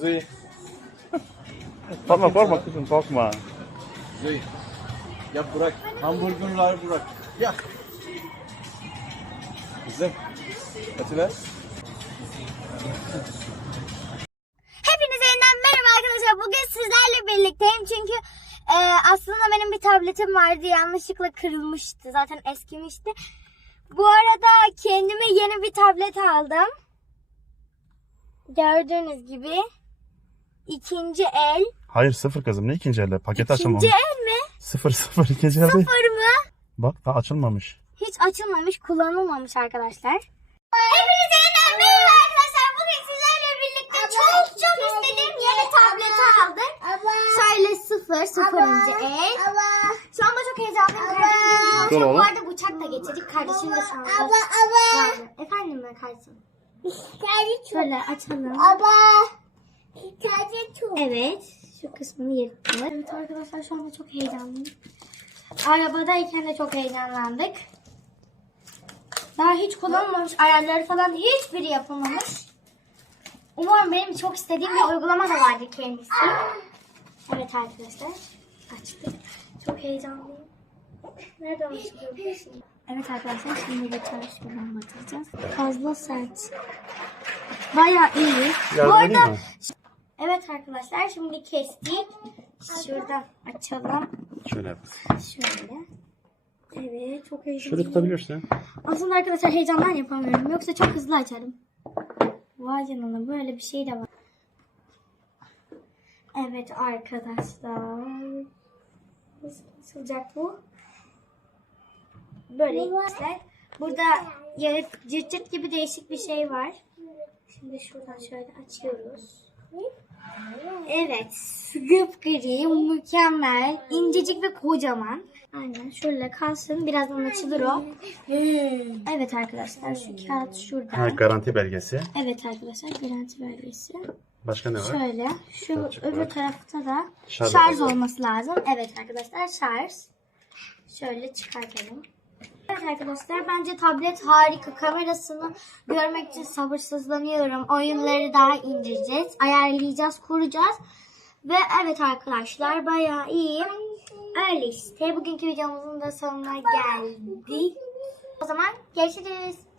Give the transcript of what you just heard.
Zey, Korkma korkma kızım korkma. Zey. Ya bırak. Hamburgerları bırak. Ya. Kızım. Atilla. Hepinize yeniden merhaba arkadaşlar. Bugün sizlerle birlikteyim çünkü e, aslında benim bir tabletim vardı yanlışlıkla kırılmıştı. Zaten eskimişti. Bu arada kendime yeni bir tablet aldım. Gördüğünüz gibi ikinci el. Hayır sıfır kızım ne ikinci elde? Paket İkinci açılmamış. el mi? Sıfır sıfır ikinci elde. Sıfır mı? Bak daha açılmamış. Hiç açılmamış, kullanılmamış arkadaşlar. Hepinize yeniden merhaba arkadaşlar. Bugün sizlerle birlikte çok çok istediğim yeni tableti aldık. Şöyle sıfır, sıfırıncı el. Şu anda çok heyecanlıyım. Kardeşim Dur oğlum. Bu arada bıçak da getirdik. Kardeşim de şu anda. Yani, efendim ben kardeşim. Şöyle açalım. Evet. Şu kısmını yırttık. Evet arkadaşlar şu anda çok heyecanlıyım. Arabadayken de çok heyecanlandık. Daha hiç kullanılmamış ayarları falan hiçbiri yapılmamış. Umarım benim çok istediğim bir uygulama da vardı kendisi. Evet arkadaşlar. Açtık. Çok heyecanlıyım. Nereden açılıyor bu şimdi? Evet arkadaşlar şimdi bir tane şuradan batıracağız. Fazla sert. Bayağı iyi. bu Yardım arada edeyim mi? Evet arkadaşlar şimdi kestik. Şuradan açalım. Şöyle yap. Şöyle. Evet çok heyecanlıyım. Şöyle tutabilirsin. Aslında arkadaşlar heyecandan yapamıyorum. Yoksa çok hızlı açarım. Vay canına böyle bir şey de var. Evet arkadaşlar. Nasıl açılacak bu? Böyle arkadaşlar. Burada cırt cırt gibi değişik bir şey var. Şimdi şuradan şöyle açıyoruz. Evet. Gıpgri, mükemmel, incecik ve kocaman. Aynen şöyle kalsın. Birazdan açılır o. Evet arkadaşlar şu kağıt şurada. Ha, garanti belgesi. Evet arkadaşlar garanti belgesi. Başka ne var? Şöyle şu Şöyle öbür tarafta da Şarj şarj, olması lazım. Evet arkadaşlar şarj. Şöyle çıkartalım. Evet arkadaşlar bence tablet harika. Kamerasını görmek için sabırsızlanıyorum. Oyunları daha indireceğiz. Ayarlayacağız, kuracağız. Ve evet arkadaşlar bayağı iyi. Öyle işte. Bugünkü videomuzun da sonuna geldik. O zaman görüşürüz.